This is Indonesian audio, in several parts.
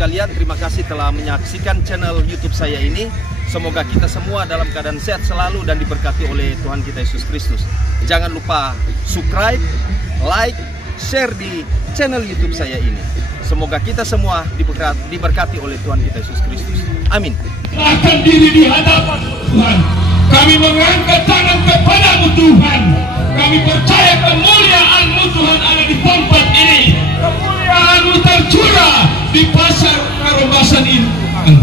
sekalian, terima kasih telah menyaksikan channel YouTube saya ini. Semoga kita semua dalam keadaan sehat selalu dan diberkati oleh Tuhan kita Yesus Kristus. Jangan lupa subscribe, like, share di channel YouTube saya ini. Semoga kita semua diberkati oleh Tuhan kita Yesus Kristus. Amin. Serahkan diri di hadapan Tuhan. Kami mengangkat tangan kepadamu Tuhan. Kami percaya kemuliaan-Mu Tuhan ada di tempat ini. Kemuliaan-Mu tercurah di pasar Karobasan ini Tuhan.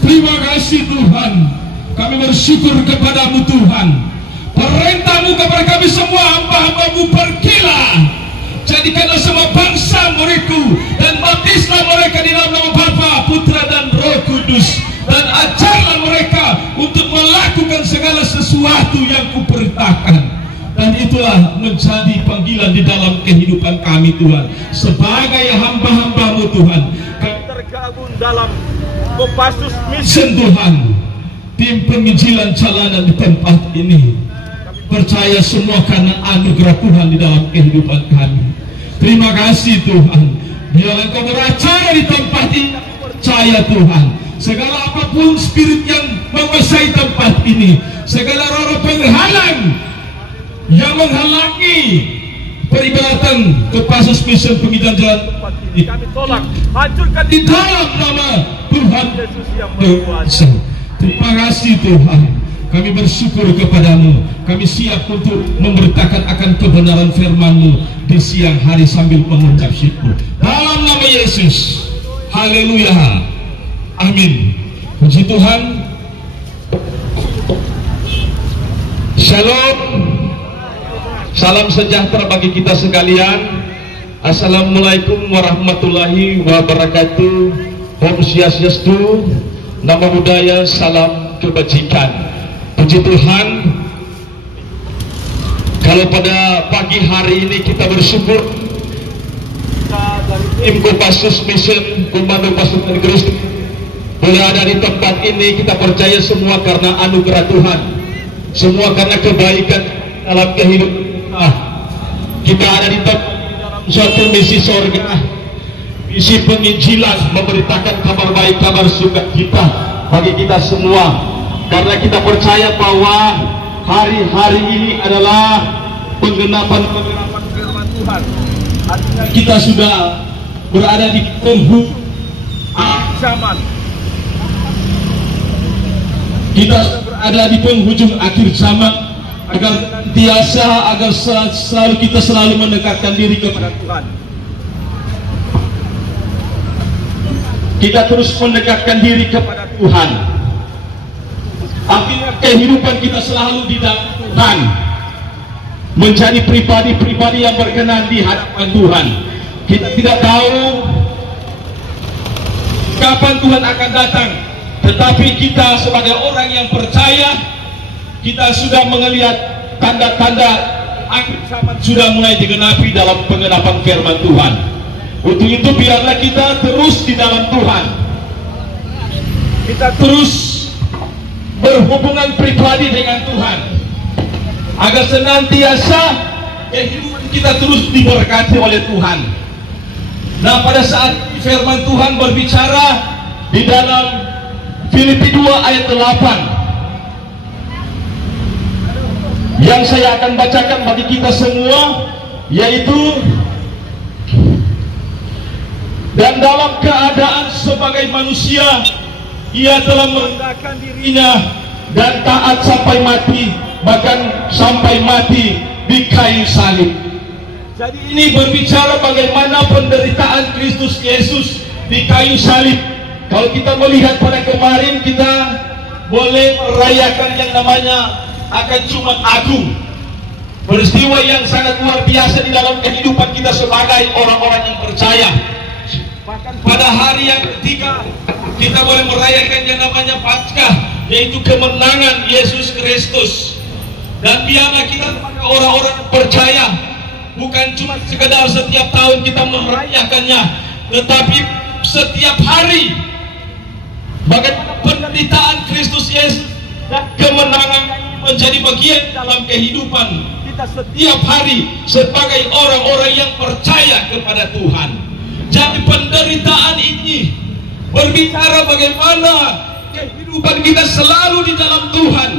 Terima kasih Tuhan. Kami bersyukur kepadamu Tuhan. Perintah-Mu kepada kami semua hamba-hamba-Mu, pergilah, jadikanlah semua bangsa muridku dan baptislah mereka di dalam nama Bapa, Putra dan Roh Kudus, dan ajarlah mereka untuk melakukan segala sesuatu yang kuperintahkan. Dan itulah menjadi panggilan di dalam kehidupan kami Tuhan. Sebagai hamba-hamba-Mu Tuhan, kami tergabung dalam Kopassus Mission Tuhan, tim penginjilan jalanan di tempat ini. Percaya semua karena anugerah Tuhan di dalam kehidupan kami. Terima kasih Tuhan. Biarlah Engkau beracara di tempat ini. Percaya Tuhan, segala apapun spirit yang menguasai tempat ini, segala roh penghalang yang menghalangi peribadatan Kopassus Mission penginjilan jalan tempat ini, kami tolak, hancurkan di dalam nama Tuhan Yesus yang berkuasa. Terima kasih Tuhan. Kami bersyukur kepadamu. Kami siap untuk memberitakan akan kebenaran firman-Mu di siang hari sambil mengucap syukur. Dalam nama Yesus. Haleluya. Amin. Puji Tuhan. Shalom. Salam sejahtera bagi kita sekalian. Assalamualaikum warahmatullahi wabarakatuh. Om Swastiastu. Namo Buddhaya. Salam kebajikan. Puji Tuhan, kalau pada pagi hari ini kita bersyukur tim Kopassus Mission Komando Pasukan Kristus berada di tempat ini. Kita percaya semua karena anugerah Tuhan, semua karena kebaikan dalam kehidupan kita. Kita ada di tempat suatu misi sorga, misi penginjilan, memberitakan kabar baik, kabar sukacita bagi kita semua. Karena kita percaya bahwa hari-hari ini adalah penggenapan firman Tuhan. Artinya kita sudah berada di penghujung zaman. Kita berada di penghujung akhir zaman. Agar kita selalu mendekatkan diri kepada Tuhan. Kita terus mendekatkan diri kepada Tuhan. Artinya kehidupan kita selalu di dalam Tuhan, menjadi pribadi-pribadi yang berkenan di hadapan Tuhan. Kita tidak tahu kapan Tuhan akan datang, tetapi kita sebagai orang yang percaya, kita sudah melihat tanda-tanda akhir zaman sudah mulai digenapi dalam pengenapan firman Tuhan. Untuk itu biarlah kita terus di dalam Tuhan, kita terus berhubungan pribadi dengan Tuhan, agar senantiasa kehidupan kita terus diberkati oleh Tuhan. Nah, pada saat firman Tuhan berbicara di dalam Filipi 2 ayat 8 yang saya akan bacakan bagi kita semua, yaitu, dan dalam keadaan sebagai manusia ia telah merendahkan dirinya dan taat sampai mati, bahkan sampai mati di kayu salib. Jadi ini berbicara bagaimana penderitaan Kristus Yesus di kayu salib. Kalau kita melihat pada kemarin, kita boleh merayakan yang namanya akan Jumat Agung, peristiwa yang sangat luar biasa di dalam kehidupan kita sebagai orang-orang yang percaya. Bahkan pada hari yang ketiga kita boleh merayakan yang namanya Paskah, yaitu kemenangan Yesus Kristus. Dan biarlah kita sebagai orang-orang percaya bukan cuma sekedar setiap tahun kita merayakannya, tetapi setiap hari bagaimana penderitaan Kristus Yesus dan kemenangan menjadi bagian dalam kehidupan kita setiap hari sebagai orang-orang yang percaya kepada Tuhan. Jadi penderitaan ini berbicara bagaimana kehidupan kita selalu di dalam Tuhan.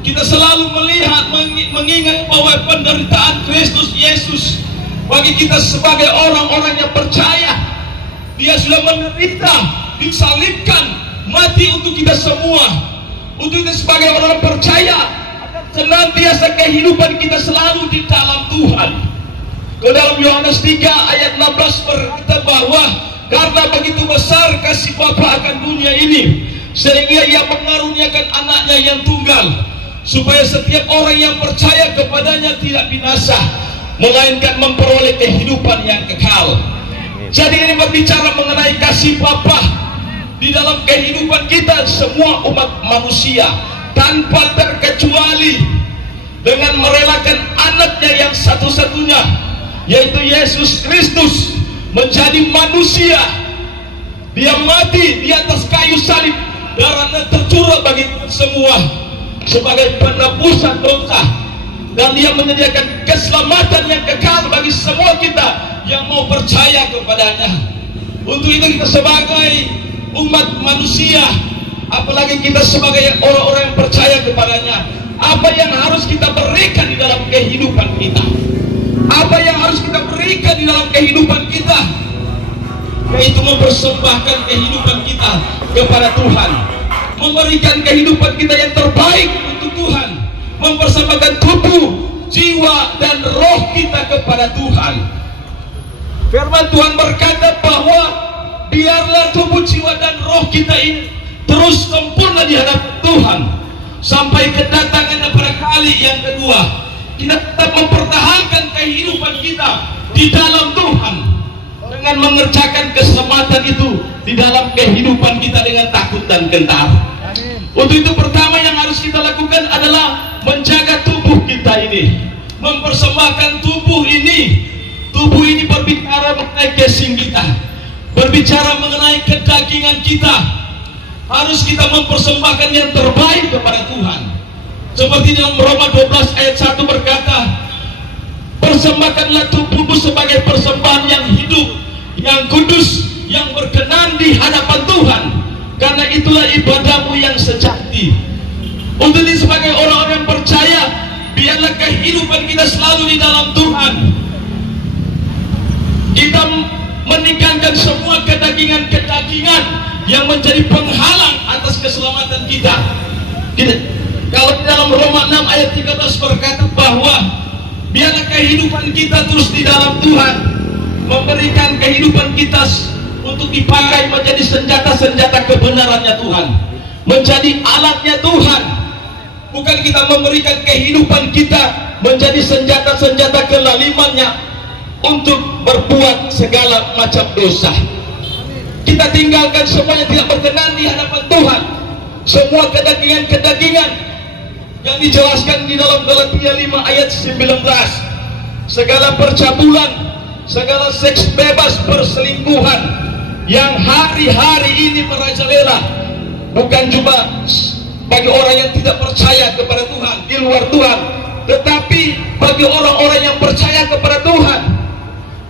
Kita selalu melihat, mengingat bahwa penderitaan Kristus Yesus bagi kita sebagai orang-orang yang percaya. Dia sudah menderita, disalibkan, mati untuk kita semua. Untuk kita sebagai orang percaya, senantiasa kehidupan kita selalu di dalam Tuhan. Ke dalam Yohanes 3 ayat 16 berkata bahwa karena begitu besar kasih Bapa akan dunia ini, sehingga Ia mengaruniakan anaknya yang tunggal, supaya setiap orang yang percaya kepadanya tidak binasa, melainkan memperoleh kehidupan yang kekal. Jadi ini berbicara mengenai kasih Bapa di dalam kehidupan kita semua umat manusia, tanpa terkecuali, dengan merelakan anaknya yang satu-satunya, yaitu Yesus Kristus, menjadi manusia. Dia mati di atas kayu salib, darahnya tercurah bagi semua sebagai penebusan dosa, dan Dia menyediakan keselamatan yang kekal bagi semua kita yang mau percaya kepadanya. Untuk itu kita sebagai umat manusia, apalagi kita sebagai orang-orang yang percaya kepadanya, apa yang harus kita berikan di dalam kehidupan kita? Apa yang harus kita berikan di dalam kehidupan kita? Yaitu mempersembahkan kehidupan kita kepada Tuhan, memberikan kehidupan kita yang terbaik untuk Tuhan, mempersembahkan tubuh, jiwa, dan roh kita kepada Tuhan. Firman Tuhan berkata bahwa biarlah tubuh, jiwa, dan roh kita ini terus sempurna di hadapan Tuhan sampai kedatangan pada kali yang kedua. Kita tetap mempertahankan kehidupan kita di dalam Tuhan dengan mengerjakan keselamatan itu di dalam kehidupan kita dengan takut dan gentar. Untuk itu pertama yang harus kita lakukan adalah menjaga tubuh kita ini, mempersembahkan tubuh ini. Tubuh ini berbicara mengenai casing kita, berbicara mengenai kedagingan kita. Harus kita mempersembahkan yang terbaik kepada Tuhan. Seperti dalam Roma 12 ayat 1 berkata, persembahkanlah tubuhmu sebagai persembahan yang hidup, yang kudus, yang berkenan di hadapan Tuhan, karena itulah ibadahmu yang sejati. Untuk ini sebagai orang-orang yang percaya, biarlah kehidupan kita selalu di dalam Tuhan. Kita meninggalkan semua kedagingan-kedagingan yang menjadi penghalang atas keselamatan kita. Kalau di dalam Roma 6 ayat 13 berkata bahwa biarlah kehidupan kita terus di dalam Tuhan, memberikan kehidupan kita untuk dipakai menjadi senjata-senjata kebenarannya Tuhan, menjadi alatnya Tuhan. Bukan kita memberikan kehidupan kita menjadi senjata-senjata kelalimannya untuk berbuat segala macam dosa. Kita tinggalkan semuanya tidak berkenan di hadapan Tuhan. Semua kedagingan-kedagingan yang dijelaskan di dalam Galatia 5 ayat 19, segala percabulan, segala seks bebas, perselingkuhan yang hari-hari ini merajalela, bukan cuma bagi orang yang tidak percaya kepada Tuhan di luar Tuhan, tetapi bagi orang-orang yang percaya kepada Tuhan,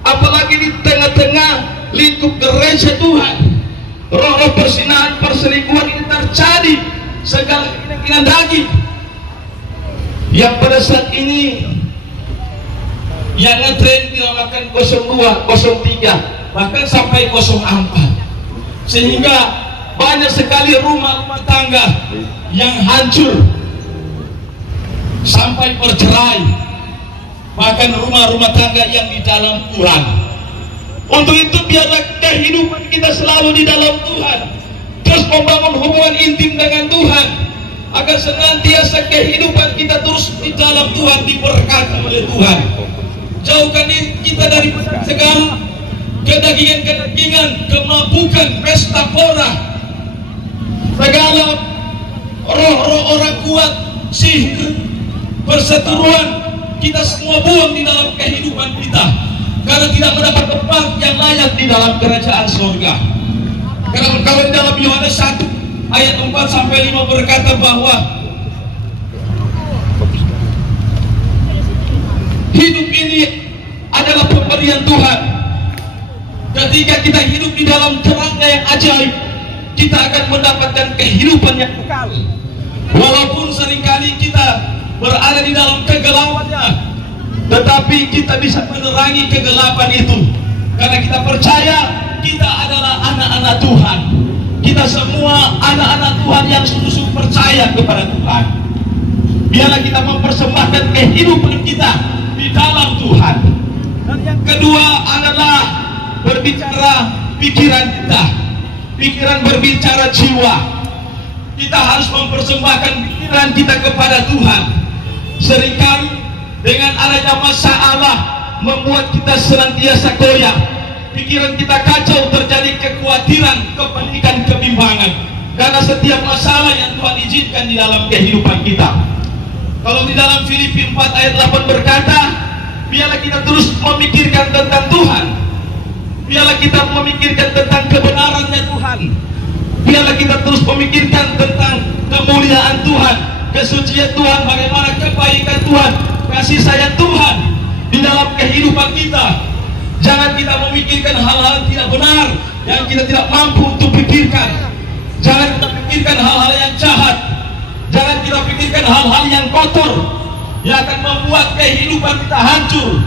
apalagi di tengah-tengah lingkup gereja Tuhan. Roh-roh persinahan, perselingkuhan ini terjadi, segala keinginan daging yang pada saat ini yang ngetren dinamakan 02, 03, bahkan sampai 04, sehingga banyak sekali rumah-rumah tangga yang hancur sampai bercerai, bahkan rumah-rumah tangga yang di dalam Tuhan. Untuk itu biarlah kehidupan kita selalu di dalam Tuhan, terus membangun hubungan intim dengan Tuhan, agar senantiasa kehidupan kita terus di dalam Tuhan diberkati oleh Tuhan. Jauhkan kita dari segala kedagingan-kedagingan, kemabukan, pesta pora, segala roh-roh orang kuat, sihir, perseteruan, kita semua buang di dalam kehidupan kita, karena tidak mendapat tempat yang layak di dalam kerajaan surga. Karena kawan dalam Yohanes 1 ayat 4 sampai 5 berkata bahwa hidup ini adalah pemberian Tuhan. Ketika kita hidup di dalam terangnya yang ajaib, kita akan mendapatkan kehidupan yang kekal. Walaupun seringkali kita berada di dalam kegelapannya, tetapi kita bisa menerangi kegelapan itu karena kita percaya kita adalah anak-anak Tuhan. Kita semua anak-anak Tuhan yang sungguh-sungguh percaya kepada Tuhan. Biarlah kita mempersembahkan kehidupan kita di dalam Tuhan. Dan yang kedua adalah berbicara pikiran kita. Pikiran berbicara jiwa. Kita harus mempersembahkan pikiran kita kepada Tuhan. Seringkali dengan adanya masalah membuat kita senantiasa goyah. Pikiran kita kacau, terjadi kekhawatiran, kepanikan, kebimbangan. Karena setiap masalah yang Tuhan izinkan di dalam kehidupan kita. Kalau di dalam Filipi 4 ayat 8 berkata, biarlah kita terus memikirkan tentang Tuhan. Biarlah kita memikirkan tentang kebenarannya Tuhan. Biarlah kita terus memikirkan tentang kemuliaan Tuhan, kesucian Tuhan, bagaimana kebaikan Tuhan, kasih sayang Tuhan di dalam kehidupan kita. Jangan kita memikirkan hal-hal yang tidak benar, yang kita tidak mampu untuk pikirkan. Jangan kita pikirkan hal-hal yang jahat. Jangan kita pikirkan hal-hal yang kotor yang akan membuat kehidupan kita hancur.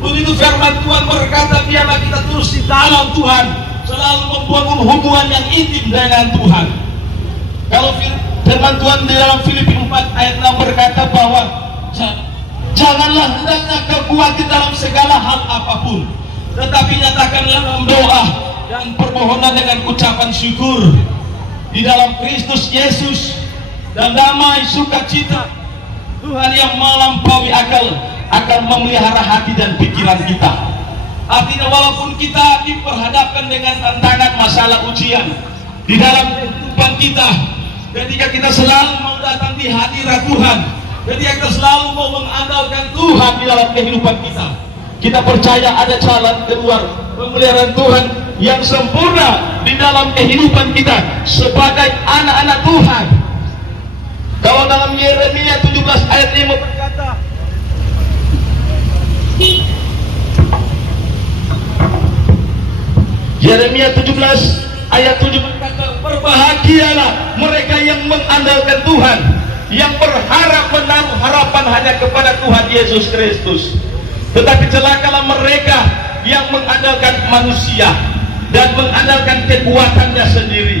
Begitu firman Tuhan berkata, biarlah kita terus di dalam Tuhan, selalu membangun hubungan yang intim dengan Tuhan. Kalau firman Tuhan di dalam Filipi 4 ayat 6 berkata bahwa janganlah hendaknya kau khawatir dalam segala hal apapun, tetapi nyatakanlah dalam doa dan permohonan dengan ucapan syukur di dalam Kristus Yesus, dan damai sukacita Tuhan yang melampaui akal akan memelihara hati dan pikiran kita. Artinya walaupun kita diperhadapkan dengan tantangan, masalah, ujian di dalam kehidupan kita, ketika kita selalu mau datang di hadirat Tuhan, ketika kita selalu mau mengandalkan Tuhan di dalam kehidupan kita, kita percaya ada jalan keluar pemeliharaan Tuhan yang sempurna di dalam kehidupan kita sebagai anak-anak Tuhan. Kalau dalam Yeremia 17 ayat 5 berkata, Yeremia 17 ayat 7 berkata, berbahagialah mereka yang mengandalkan Tuhan, yang berharap menaruh harapan hanya kepada Tuhan Yesus Kristus. Tetapi celakalah mereka yang mengandalkan manusia dan mengandalkan kekuatannya sendiri.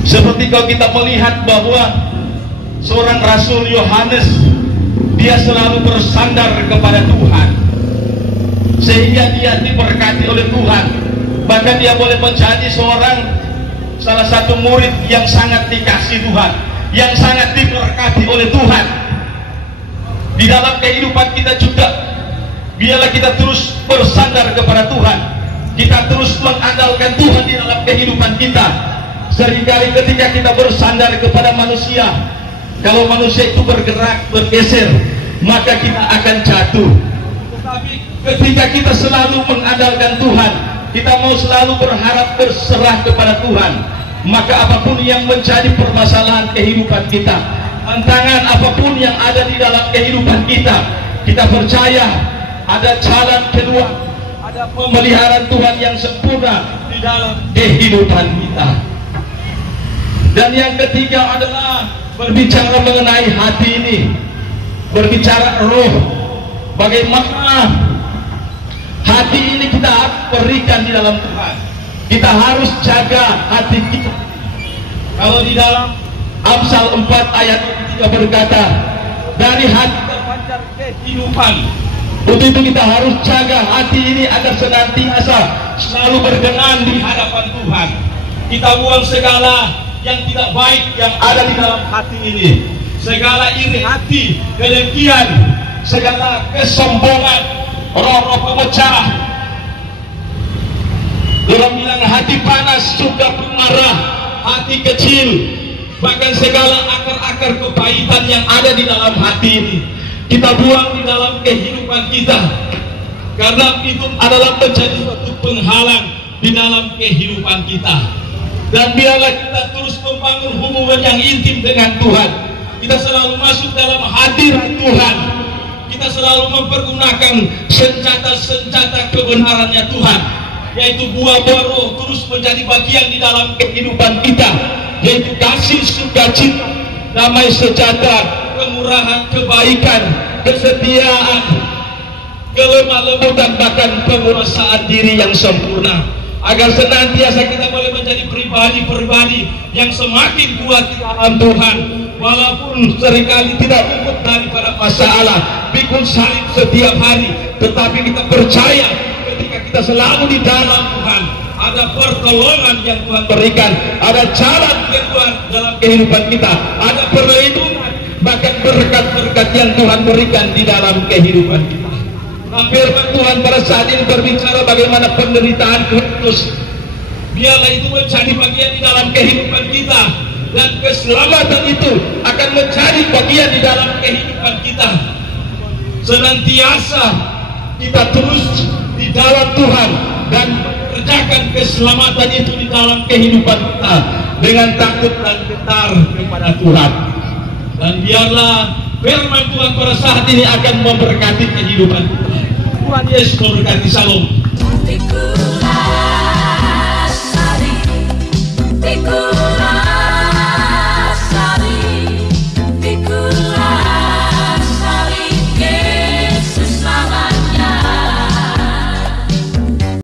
Seperti kalau kita melihat bahwa seorang Rasul Yohanes, dia selalu bersandar kepada Tuhan, sehingga dia diberkati oleh Tuhan. Bahkan dia boleh menjadi salah satu murid yang sangat dikasih Tuhan, yang sangat diberkati oleh Tuhan. Di dalam kehidupan kita juga, biarlah kita terus bersandar kepada Tuhan. Kita terus mengandalkan Tuhan di dalam kehidupan kita. Seringkali ketika kita bersandar kepada manusia, kalau manusia itu bergerak, bergeser, maka kita akan jatuh. Tetapi ketika kita selalu mengandalkan Tuhan, kita mau selalu berharap berserah kepada Tuhan, maka apapun yang menjadi permasalahan kehidupan kita, tantangan apapun yang ada di dalam kehidupan kita, kita percaya ada jalan kedua, ada pemeliharaan Tuhan yang sempurna di dalam kehidupan kita. Dan yang ketiga adalah berbicara mengenai hati ini, berbicara roh. Bagaimana hati ini kita berikan di dalam Tuhan. Kita harus jaga hati kita. Kalau di dalam Amsal 4 ayat 3 berkata, dari hati terpancar kehidupan. Untuk itu kita harus jaga hati ini agar senantiasa selalu berkenan di hadapan Tuhan. Kita buang segala yang tidak baik yang ada di dalam hati ini, segala iri hati, kedengkian, segala kesombongan, roh-roh pemecah. Orang bilang hati panas, suka pemarah, hati kecil, bahkan segala akar-akar kepahitan yang ada di dalam hati ini kita buang di dalam kehidupan kita, karena itu adalah menjadi suatu penghalang di dalam kehidupan kita. Dan biarlah kita terus membangun hubungan yang intim dengan Tuhan. Kita selalu masuk dalam hadirat Tuhan. Kita selalu mempergunakan senjata-senjata kebenarannya Tuhan. yaitu buah roh terus menjadi bagian di dalam kehidupan kita, yaitu kasih, sukacita, damai sejahtera, kemurahan, kebaikan, kesetiaan, kelemah lembutan, bahkan penguasaan diri yang sempurna, agar senantiasa kita boleh menjadi pribadi-pribadi yang semakin kuat di dalam Tuhan, walaupun seringkali tidak luput daripada masalah, pikul salib setiap hari, tetapi kita percaya ketika kita selalu di dalam Tuhan, ada pertolongan yang Tuhan berikan, ada jalan keluar dalam kehidupan kita, ada perlindungan, bahkan berkat-berkat yang Tuhan berikan di dalam kehidupan kita. Nah, firman Tuhan pada saat ini berbicara bagaimana penderitaan Kristus, biarlah itu menjadi bagian di dalam kehidupan kita, dan keselamatan itu akan menjadi bagian di dalam kehidupan kita. Senantiasa kita terus di dalam Tuhan dan mengerjakan keselamatan itu di dalam kehidupan kita dengan takut dan getar kepada Tuhan. Dan biarlah firman Tuhan pada saat ini akan memberkati kehidupan kita. Tuhan Yesus memberkati. Salam.